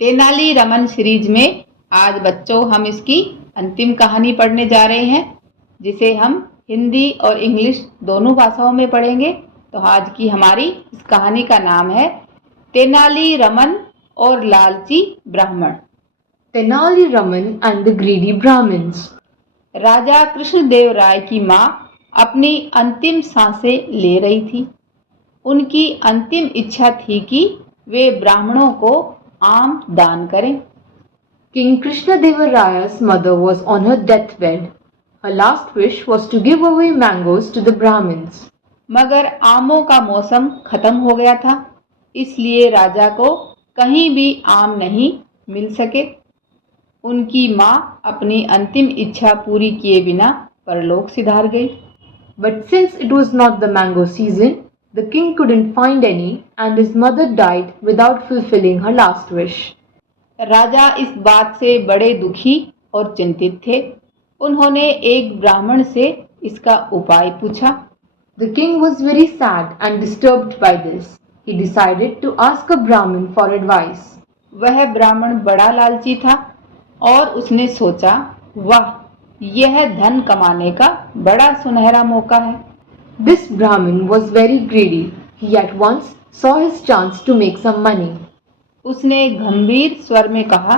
Tenali Raman series में आज बच्चों हम इसकी अंतिम कहानी पढ़ने जा रहे हैं, जिसे हम हिंदी और इंग्लिश दोनों भाषाओं में पढ़ेंगे। तो आज की हमारी इस कहानी का नाम है तेनाली रमन और लालची ब्राह्मण। Tenali Raman and the Greedy Brahmins. राजा कृष्णदेव राय की माँ अपनी अंतिम सांसें ले रही थी। उनकी अंतिम इच्छा थी कि वे ब्राह्मणों को आम दान करें। King Krishnadevaraya's mother was on her deathbed. Her last wish was to give away mangoes to the Brahmins. मगर आमों का मौसम खत्म हो गया था, इसलिए राजा को कहीं भी आम नहीं मिल सके। उनकी माँ अपनी अंतिम इच्छा पूरी किए बिना परलोक सिधार गई। But since it was not the mango season, the king couldn't find any and his mother died without fulfilling her last wish. राजा इस बात से बड़े दुखी और चिंतित थे। उन्होंने एक ब्राह्मण से इसका उपाय पूछा। The king was very sad and disturbed by this. He decided to ask a Brahmin for advice. वह ब्राह्मण बड़ा लालची था और उसने सोचा, वाह, यह धन कमाने का बड़ा सुनहरा मौका है। This Brahmin was very greedy. He at once saw his chance to make some money. उसने गंभीर स्वर में कहा,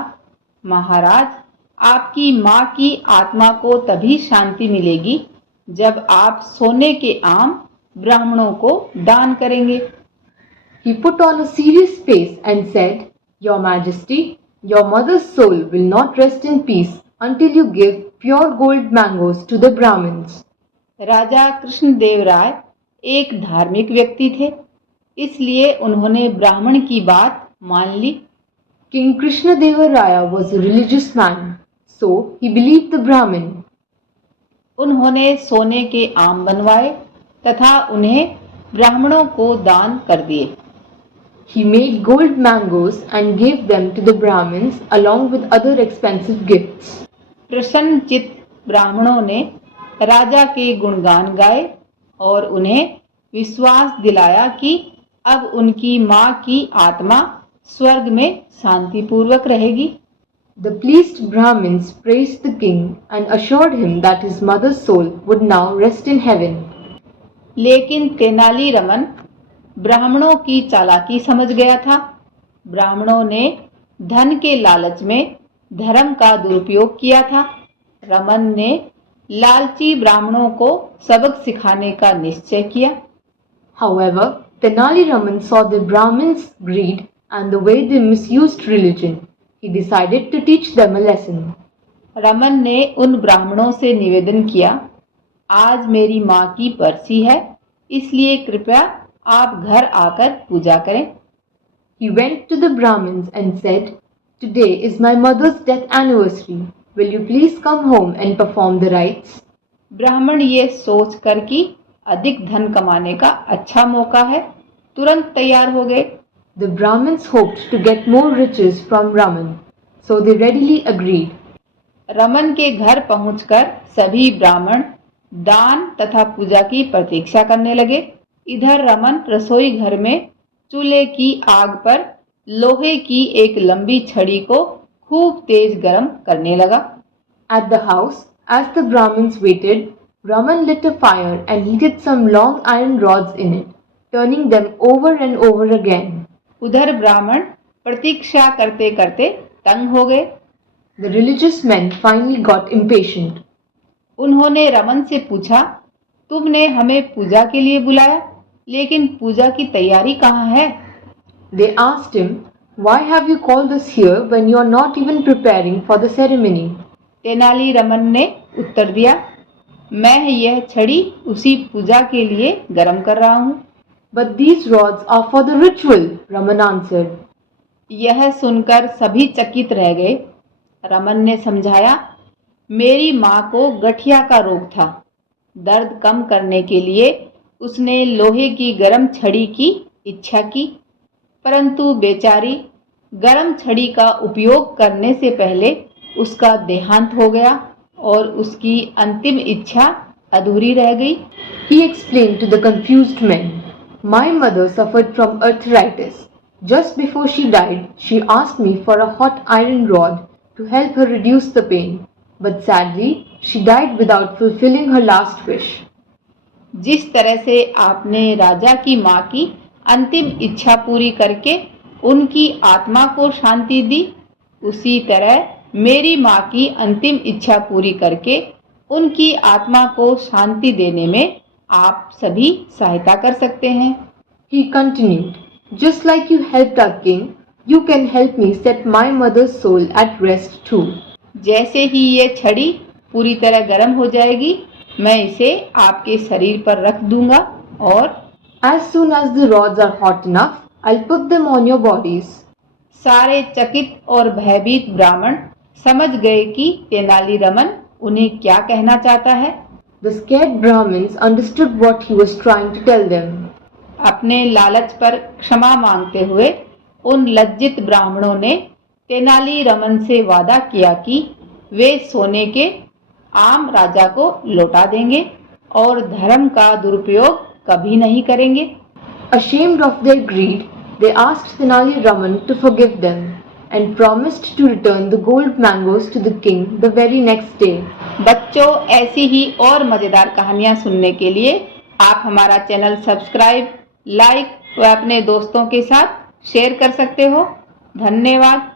महाराज, आपकी माँ की आत्मा को तभी शांति मिलेगी जब आप सोने के आम ब्राह्मणों को दान करेंगे। He put on a serious face and said, Your Majesty, your mother's soul will not rest in peace until you give pure gold mangoes to the Brahmins. राजा कृष्णदेव राय एक धार्मिक व्यक्ति थे, इसलिए उन्होंने ब्राह्मण की बात मान ली। King Krishnadevara was a religious man, so he believed the Brahmin. उन्होंने सोने के आम बनवाए तथा उन्हें ब्राह्मणों को दान कर दिए। He made gold mangoes and gave them to the Brahmins along with other expensive gifts. प्रसन्नचित्त ब्राह्मणों ने राजा के गुणगान गाए और उन्हें विश्वास दिलाया कि अब उनकी माँ की आत्मा स्वर्ग में शांतिपूर्वक रहेगी। The pleased Brahmins praised the king and assured him that his mother's soul would now rest in heaven. लेकिन तेनाली रमन ब्राह्मणों की चालाकी समझ गया था। ब्राह्मणों ने धन के लालच में धर्म का दुरुपयोग किया था। रमन ने लालची ब्राह्मणों को सबक सिखाने का निश्चय किया। However, Tenali Raman saw the Brahmins' greed and the way they misused religion. He decided to teach them a lesson. Raman ने उन ब्राह्मणों से निवेदन किया, आज मेरी माँ की बरसी है, इसलिए कृपया आप घर आकर पूजा करें। He went to the Brahmins and said, Today is my mother's death anniversary. Will you please come home and perform the rites? ब्राह्मण ये सोच कर कि अधिक धन कमाने का अच्छा मौका है, तुरंत तैयार हो गए। The Brahmins hoped to get more riches from Raman, so they readily agreed. Raman के घर पहुंचकर सभी ब्राह्मण दान तथा पूजा की प्रतीक्षा करने लगे। इधर रमन रसोई घर में चूल्हे की आग पर लोहे की एक लंबी छड़ी को खूब तेज गर्म करने लगा। At the house, as the Brahmins waited, Raman lit a fire and heated some long iron rods in it, turning them over and over again. उधर ब्राह्मण प्रतीक्षा करते करते तंग हो गए। The religious men finally got impatient. उन्होंने रमन से पूछा, तुमने हमें पूजा के लिए बुलाया, लेकिन पूजा की तैयारी कहाँ है? They asked him, Why have you called us here when you are not even preparing for the ceremony? Tenali Raman ने उत्तर दिया, मैं यह छड़ी उसी पूजा के लिए गर्म कर रहा हूँ। But these rods are for the ritual, Raman answered. यह सुनकर सभी चकित रह गए। रमन ने समझाया, मेरी माँ को गठिया का रोग था। दर्द कम करने के लिए उसने लोहे की गर्म छड़ी की इच्छा की, परंतु बेचारी गर्म छड़ी का उपयोग करने से पहले उसका देहांत हो गया और उसकी अंतिम इच्छा अधूरी रह गई। He explained to the confused men, My mother suffered from arthritis. Just before she died, she asked me for a hot iron rod to help her reduce the pain. But sadly, she died without fulfilling her last wish. जिस तरह से आपने राजा की माँ की अंतिम इच्छा पूरी करके उनकी आत्मा को शांति दी, उसी तरह मेरी माँ की अंतिम इच्छा पूरी करके उनकी आत्मा को शांति देने में आप सभी सहायता कर सकते हैं। He continued, just like you helped our king, you can help me set my mother's soul at rest too. जैसे ही ये छड़ी पूरी तरह गर्म हो जाएगी, मैं इसे आपके शरीर पर रख दूंगा और As soon as the rods are hot enough, I'll put them on your bodies. सारे चकित और भयभीत ब्राह्मण समझ गए कि तेनालीरामन उन्हें क्या कहना चाहता है। The scared Brahmins understood what he was trying to tell them. अपने लालच पर क्षमा मांगते हुए उन लज्जित ब्राह्मणों ने तेनालीरामन से वादा किया कि वे सोने के आम राजा को लौटा देंगे और धर्म का दुरुपयोग कभी नहीं करेंगे। Ashamed of their greed, they asked Tenali Raman to forgive them and promised to return the gold mangoes to the king the very next day. बच्चों, ऐसी ही और मजेदार कहानियाँ सुनने के लिए आप हमारा चैनल सब्सक्राइब, लाइक व अपने दोस्तों के साथ शेयर कर सकते हो। धन्यवाद।